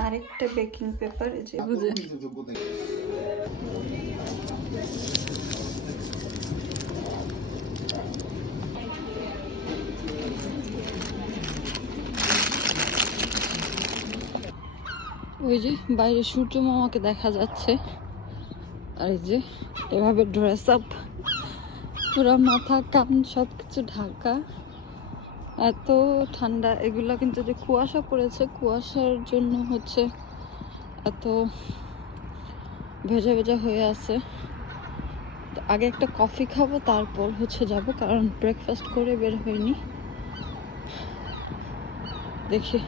আরেকটা baking paper যে বুঝে ওই যে বাইরে সূর্য মামাকে দেখা যাচ্ছে। আর এই যে এভাবে ড্রেস আপ পুরো মাথা কান সব কিছু ঢাকা। এত ঠান্ডা, এগুলো কিন্তু যে কুয়াশা পড়েছে, কুয়াশার জন্য হচ্ছে এত ভেজা ভেজা হয়ে আছে। আগে একটা কফি খাব, তারপর হচ্ছে যাব, কারণ ব্রেকফাস্ট করে বের হয়নি। দেখি।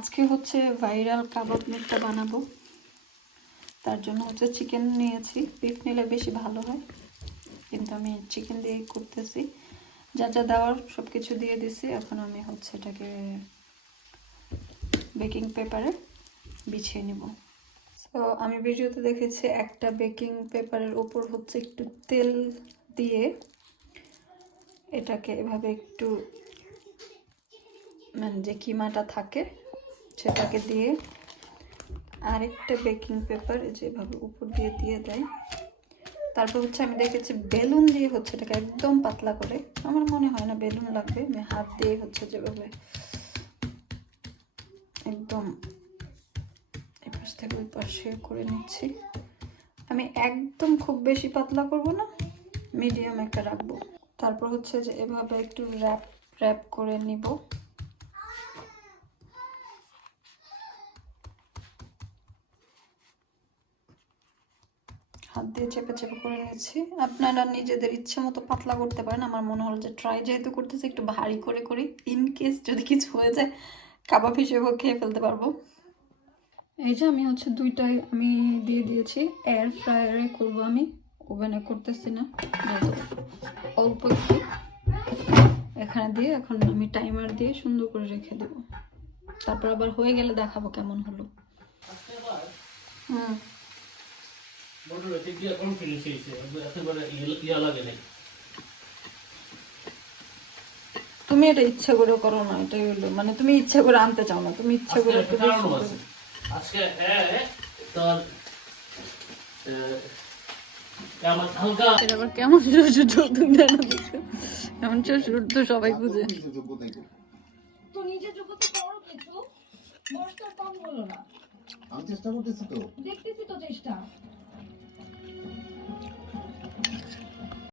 আজকে হচ্ছে ভাইরাল কাবাব মিটটা বানাবো। তার জন্য হচ্ছে চিকেন নিয়েছি। বিফ নিলে বেশি ভালো হয়। কিন্তু আমি চিকেন দিয়ে করতেছি। যা যা দেওয়ার সব কিছু দিয়ে দিছি। এখন আমি হচ্ছে এটাকে বেকিং পেপারে বিছিয়ে নিব। তো আমি ভিডিওতে দেখেছি একটা বেকিং পেপারের উপর হচ্ছে একটু তেল দিয়ে এটাকে এভাবে একটু মানে যে কিমাটা থাকে সেটাকে দিয়ে আরেকটা বেকিং পেপার যেভাবে উপর দিয়ে দিয়ে দেয়। তারপর হচ্ছে আমি দেখেছি বেলুন দিয়ে হচ্ছে এটাকে একদম পাতলা করে। আমার মনে হয় না বেলুন লাগবে, আমি হাত দিয়ে হচ্ছে যেভাবে একদম এপাশ থেকে ওই পাশে করে নিচ্ছি। আমি একদম খুব বেশি পাতলা করব না, মিডিয়াম একটা রাখব। তারপর হচ্ছে যে এভাবে একটু র্যাপ র্যাপ করে নিব। হাত দিয়ে চেপে চেপে করে নিচ্ছি আপনারা নিজেদের ইচ্ছে মতো পাতলা করতে পারেন। আমার মনে হলো যে ট্রাই যেহেতু করতেছি, একটু ভারী করে করি। ইন কেস যদি কিছু হয়ে যায়, কাবাব হিসেবেও খেয়ে ফেলতে পারব। এই যে আমি হচ্ছে দুইটাই আমি দিয়ে দিয়েছি। এয়ার ফ্রায়ারে করব আমি। ওভেনে করতেছি না অল্প একটু। এখানে দিয়ে এখন আমি টাইমার দিয়ে সুন্দর করে রেখে দেবো। তারপর আবার হয়ে গেলে দেখাবো কেমন হলো। হুম। মোটরওয়েতে গিয়ে কনফিডেন্স হয়েছে একেবারে ইয়া লাগে নাই। তুমি এটা ইচ্ছা করে করো না এটাই হলো মানে তুমি ইচ্ছা করে আনতে চাও না তুমি ইচ্ছা করে আজকে তোর কেমন শ্বশুর শ্বশুর তো সবাই বুঝে। তো নিজের যোগ্যতা করো কিছু বয়স কম হলো না। আমি চেষ্টা করতেছি তো। দেখতেছি তো চেষ্টা।